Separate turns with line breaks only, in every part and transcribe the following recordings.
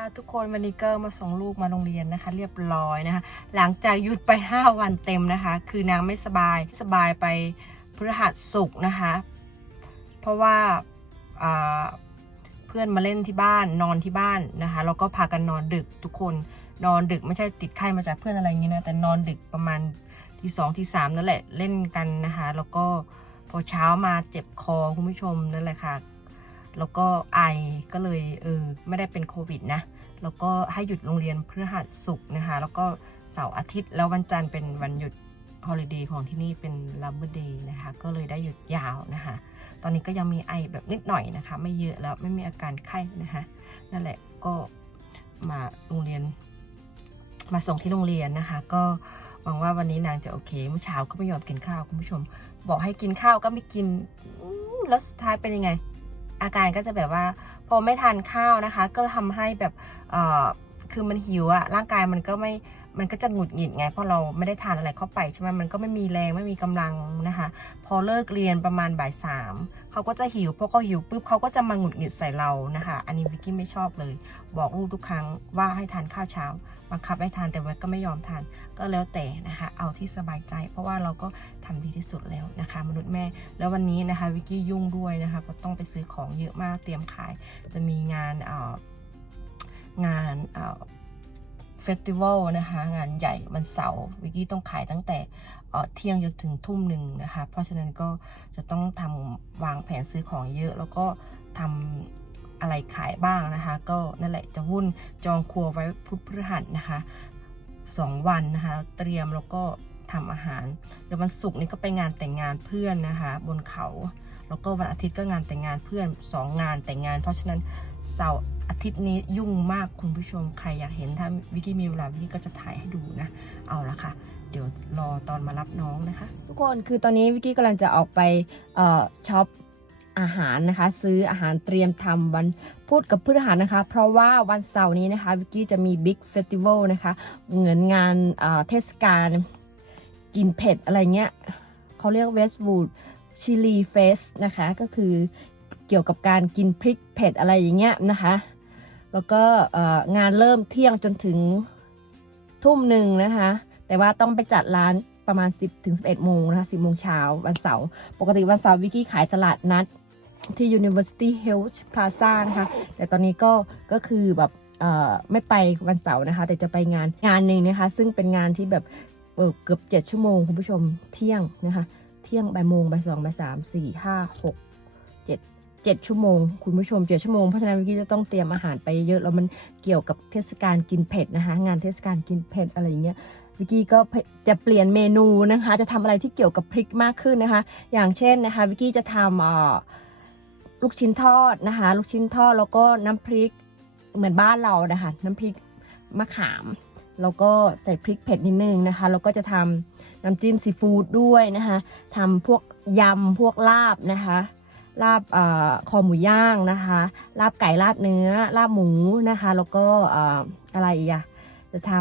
ค่ะทุกคนวันนี้ก็มาส่งลูกมาโรงเรียนนะคะ เรียบร้อยนะคะ หลังจากหยุดไป 5 วันเต็มนะคะ คือนางไม่สบายสบายไปพฤหัสศุกร์นะคะ เพราะว่าอ่าเพื่อนมาเล่นที่บ้านนอนที่บ้านนะคะแล้วก็พากันนอนดึกทุกคนนอนดึกไม่ใช่ติดไข้มาจากเพื่อนอะไรอย่างนี้นะแต่นอนดึกประมาณที่สองที่สามนั่นแหละเล่นกันนะคะ แล้วก็พอเช้ามาเจ็บคอคุณผู้ชมนั่นแหละค่ะ แล้วก็ไอก็เลยเออไม่ได้เป็นโควิดนะแล้วก็ให้หยุดโรงเรียนพฤหัสศุกร์นะคะ แล้วก็เสาร์อาทิตย์ แล้ววันจันทร์เป็นวันหยุดฮอลิเดย์ของที่นี่เป็นลับเบอร์เดย์นะคะ ก็เลยได้หยุดยาวนะคะ ตอนนี้ก็ยังมีไอแบบนิดหน่อยนะคะ ไม่เยอะแล้วไม่มีอาการไข้นะคะ นั่นแหละก็มาโรงเรียน มาส่งที่โรงเรียนนะคะ ก็หวังว่าวันนี้นางจะโอเค เมื่อเช้าก็ไม่ยอมกินข้าวคุณผู้ชม บอกให้กินข้าวก็ไม่กิน แล้วสุดท้ายเป็นยังไง อาการก็จะแบบว่า พอไม่ทานข้าวนะคะ ก็ทำให้แบบคือมันหิวอะร่างกายมันก็ไม่ มันก็จะหงุดหงิดไงเพราะเราไม่ได้ทานอะไรเข้าไปใช่ไหมมันก็ไม่มีแรงไม่มีกำลังนะคะ พอเลิกเรียนประมาณบ่ายสามเขาก็จะหิวพอเขาหิวปุ๊บเขาก็จะมาหงุดหงิดใส่เรานะคะ อันนี้วิกกี้ไม่ชอบเลย บอกลูกทุกครั้งว่าให้ทานข้าวเช้าบังคับให้ทานแต่ว่าก็ไม่ยอมทาน ก็แล้วแต่นะคะ เอาที่สบายใจ เพราะว่าเราก็ทำดีที่สุดแล้วนะคะ มนุษย์แม่ แล้ววันนี้นะคะวิกกี้ยุ่งด้วยนะคะเพราะต้องไปซื้อของเยอะมากเตรียมขาย จะมีงานเอ่องาน เฟสติวัลนะคะ งานใหญ่วันเสาร์วิกกี้ต้องขายตั้งแต่เที่ยงจนถึงทุ่มหนึ่งนะคะ เพราะฉะนั้นก็จะต้องทำวางแผนซื้อของเยอะแล้วก็ทำอะไรขายบ้างนะคะ ก็นั่นแหละจะวุ่นจองครัวไว้พุธพฤหัสนะคะสองวันนะคะ เตรียมแล้วก็ทำอาหารเดี๋ยววันศุกร์นี้ก็ไปงานแต่งงานเพื่อนนะคะ บนเขา แล้วก็วันอาทิตย์ก็งานแต่งงานเพื่อน 2 งานแต่งงาน เพราะฉะนั้นเสาร์ อาทิตย์นี้ยุ่งมากคุณผู้ชมใครอยากเห็นถ้าวิกกี้มีเวลาวิกกี้ก็จะถ่ายให้ดูนะ เอาละค่ะ เดี๋ยวรอตอนมารับน้องนะคะ
ทุกคนคือตอนนี้วิกกี้กำลังจะออกไปช็อปอาหารนะคะ ซื้ออาหารเตรียมทำวันพุธกับพฤหัสนะคะ เพราะว่าวันเสาร์นี้นะคะวิกกี้จะมีบิ๊กเฟสติวัลนะคะเหมือนงานเอ่อเทศกาลกินเผ็ดอะไรเงี้ยเขาเรียกเวสต์วูดชิลีเฟสนะคะ ก็คือเกี่ยวกับการกินพริกเผ็ดอะไรอย่างเงี้ยนะคะ แล้วก็งานเริ่มเที่ยงจนถึงทุ่มหนึ่งนะคะ แต่ว่าต้องไปจัดร้านประมาณ 10ถึง11โมงนะคะ10โมงเช้าวันเสาร์ปกติวันเสาร์วิกกี้ขายตลาดนัดที่ University Health Plaza นะคะ แต่ตอนนี้ก็ก็คือแบบไม่ไปวันเสาร์นะคะ แต่จะไปงานงานหนึ่งนะคะ ซึ่งเป็นงานที่แบบเเกือบ 7 ชั่วโมง คุณผู้ชมเที่ยงนะคะ เที่ยงบ่ายโมงบ่ายสองบ่ายสามสี่ห้าหกเจ็ด เจ็ดชั่วโมง คุณผู้ชมเจ็ดชั่วโมง เพราะฉะนั้นวิกกี้จะต้องเตรียมอาหารไปเยอะแล้วมันเกี่ยวกับเทศกาลกินเผ็ดนะคะ งานเทศกาลกินเผ็ดอะไรอย่างเงี้ยวิกกี้ก็จะเปลี่ยนเมนูนะคะ จะทำอะไรที่เกี่ยวกับพริกมากขึ้นนะคะ อย่างเช่นนะคะวิกกี้จะทำลูกชิ้นทอดนะคะ ลูกชิ้นทอดแล้วก็น้ำพริกเหมือนบ้านเรานะคะ น้ำพริกมะขามแล้วก็ใส่พริกเผ็ดนิดนึงนะคะ แล้วก็จะทำน้ำจิ้มซีฟู้ดด้วยนะคะทำพวกยำพวกลาบนะคะ ลาบอคอหมูย่างนะคะ ลาบไก่ลาบเนื้อ ลาบหมูนะคะ แล้วก็เอ่อะไรอีกอะจะท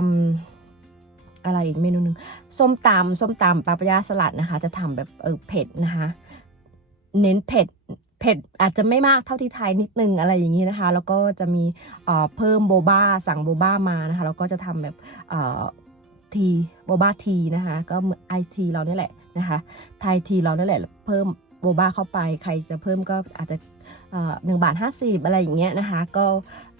ำอะไรอีกเมนูหนึ่งส้มตำส้มตำปลาปยาสลัดนะคะ จะทำแบบเออเผ็ดนะคะ เน้นเผ็ดเผ็ดอาจจะไม่มากเท่าที่ไทยนิดนึงอะไรอย่างนี้นะคะ แล้วก็จะมีเพิ่มโบบ้าสั่งโบบ้ามานะคะ แล้วก็จะทำแบบทีโบบ้าทีนะคะ ก็ไอทีเราเนี่ยแหละนะคะ ไทยทีเราเนี่ยแหละ เพิ่ม โบบ้าเข้าไป ใครจะเพิ่มก็อาจจะหนึ่งบาทห้าสิบอะไรอย่างเงี้ยนะคะ ก็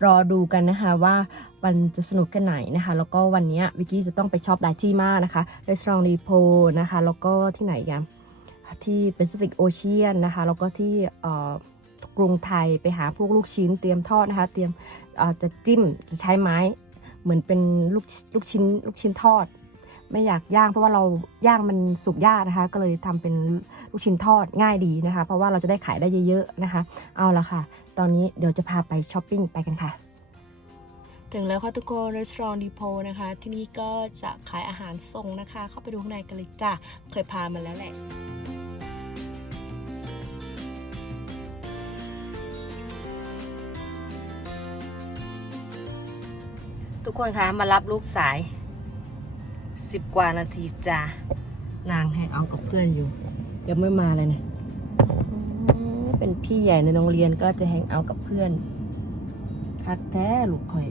รอดูกันนะคะว่ามันจะสนุกแค่ไหนนะคะ แล้วก็วันนี้วิกกี้จะต้องไปช็อปหลายที่มากนะคะ r e s t a u r a n t Depot นะคะ แล้วก็ที่ไหนกันที่ Pacific Ocean นะคะ แล้วก็ที่กรุงไทยไปหาพวกลูกชิ้นเตรียมทอดนะคะ เตรียมจะจิ้มจะใช้ไม้ เหมือนเป็นลูกลูกชิ้นลูกชิ้นทอด ไม่อยากย่างเพราะว่าเราย่างมันสุกยากนะคะ ก็เลยทำเป็นลูกชิ้นทอดง่ายดีนะคะ เพราะว่าเราจะได้ขายได้เยอะๆนะคะ เอาละค่ะ ตอนนี้เดี๋ยวจะพาไปช้อปปิ้งไปกันค่ะ
ถึงแล้วค่ะทุกคน Restaurant Depot นะคะ ที่นี่ก็จะขายอาหารส่งนะคะ เข้าไปดูข้างในกันเลยจ้ะเคยพามาแล้วแหละทุกคนคะมารับลูกสาย สิบกว่านาทีจ้านางแห้เอากับเพื่อนอยู่ ยังไม่มาเลยเนี่ยเป็นพี่ใหญ่ในโรงเรียนก็จะแฮงเอากับเพื่อนพักแท้ลูกค่อย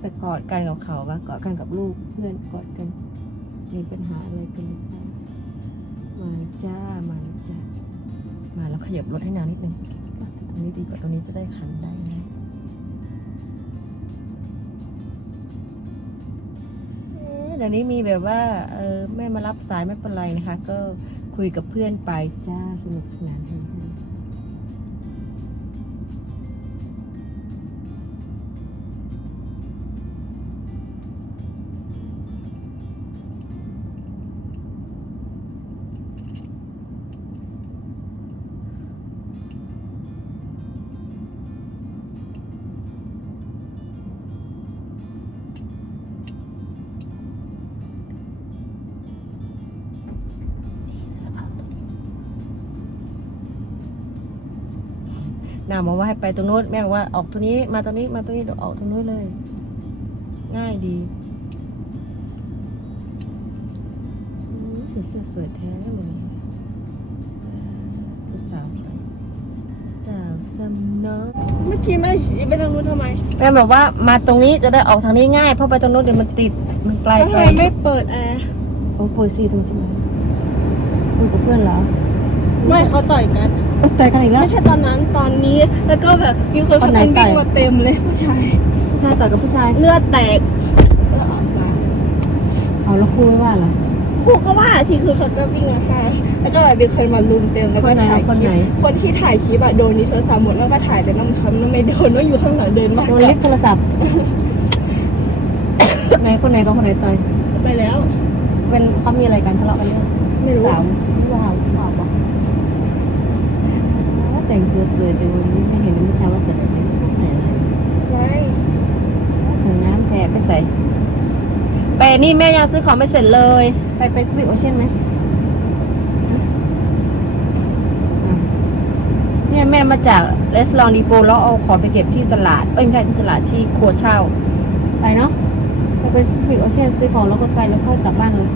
ไปกอดกันกับเขาปะกอดกันกับลูกเพื่อนกอดกันมีปัญหาอะไรกันหรืมาจ้ามา แล้วขยับรถให้นางนิดนึงตรงนี้ดีกว่าตรงนี้จะได้ขันได้ไงเอ๊ะเดี๋ยวนี้มีแบบว่าเออแม่มารับสายไม่เป็นไรนะคะ ก็คุยกับเพื่อนไปจ้าสนุกสนาน นาบอกว่าให้ไปตรงโน้นแม่บอกว่าออกตรงนี้มาตรงนี้มาตรงนี้เดี๋ยวออกตรงโน้นเลย ง่ายดีอู้ใส่เสื้อสวยแท้เลยผู้สาวสวยผู้สาวซ้ำน้อง
เมื่อกี้แม่ชี้ไปทางนู้นทำไม
แม่บอกว่ามาตรงนี้จะได้ออกทางนี้ง่ายเพราะไปตรงโน้นเดี๋ยวมันติดมันไกล
แล้ว
ไป
ทำไมไม่เปิดแอร์
โอ้โปรยซีตรงที่มาคุยกับเพื่อนเหรอ
ไม่เขาต่อยกัน
เอ้ยต่อยกันอีกแล้ว
ไม่ใช่ตอนนั้นตอนนี้แล้วก็แบบมีคน
ตอ
เขา
นไหน
ต้อง
ต่
วิ่
อย
งมาเต็มเลยผู้ชาย
ผู้ชายต่อยกับผู้ชาย
เลือดแตกแล้วออกมา
เอาแล้วครูไม่ว่าเหรอ
ครูก็ว่าทีคือเขาก็วิ่งมาค่ะแล้วก็แบบมีคนมาลุมเต็มแล้วก็
คนไหน
ถ่าย
คน
คลิ
ไหน
ปคนที่ถ่ายคลิปอะโดนนิโทรศัพท์หมดแล้วก็ถ่ายแต่น้ำคำน้ำไม่โดนว่าอยู่ข้างหลังเดินมา
โดนลิฟต์โทรศัพท์ ไหนคนไหนก็คนไหนต่อย
ไปแล้ว
เป็นเขามีอะไรกันทะเลาะกันเรื่อง
ไม่รู้
สาวสุดว้าวว้าวบอกว่า แต่งตัวสวยจังวันนี้ไม่เห็นเมื่อเช้าว่าใส่แบบนี้ชอบใส่อะไร
ไว้
ถึงน้ำแท้ไปใส่ไปนี่แม่ยังซื้อของไม่เสร็จเลย ไปไปสวิตโอเชียนไหมอะเนี่ยแม่มาจากเรสลองดีโปแล้วเอาของไปเก็บที่ตลาดเอ้ยไม่ใช่ที่ตลาดที่ครัวเช่า ไปเนาะไปไปสวิตโอเชียนซื้อของแล้วก็ไปแล้วค่อยกลับบ้านเลย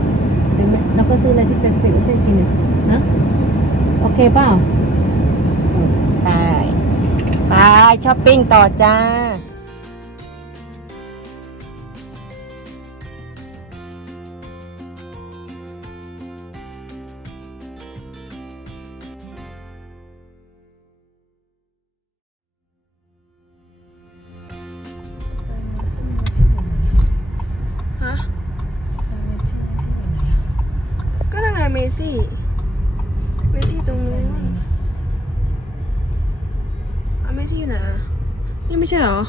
เดี๋ยวแม่แล้วก็ซื้ออะไรที่เป็นสวิตโอเชียนกินเลยนะโอเคเปล่าอืมไป ไปช้อปปิ้งต่อจ้า
ฮะ ก็นั่งไงเมซี่ นี่ไม่ใช่เหรอ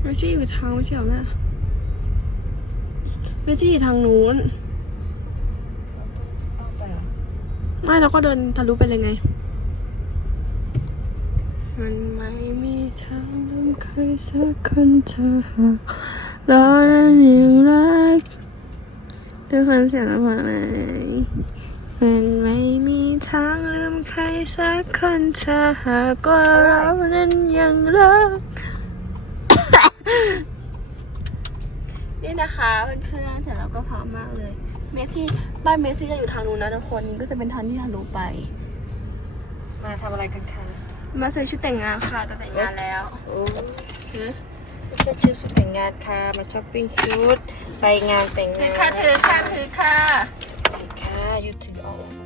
เมซี่อยู่ทางไม่ใช่เหรอแม่เมซี่อยู่ทางนู้นไม่เราก็เดินทะลุไปเลยไง มันไม่มีทางลืมใครสักคนเธอหากเรานั้นยังรักด้วยความเสียงลำพังไหม มันไม่มีทางลืมใครสักคนเธอหากว่าเรานั้นยังรัก นี่นะคะเพื่อนๆเสร็จแล้วก็พร้อมมากเลย เมสซี่บ้านเมสซี่จะอยู่ทางนู้นนะทุกคนนี่ก็จะเป็นทางที่ทะลุไป
มาทำอะไรกันคะ
มาซื้อชุดแต่งงานค่ะแต่แต่งงานแล้ว
โอ้ไม่ใช่ชุดชุดแต่งงานค่ะ มาช้อปปิ้งชุด ไปงานแต่งงาน
ถือค่ะถือค่ะถือค่ะ
ค่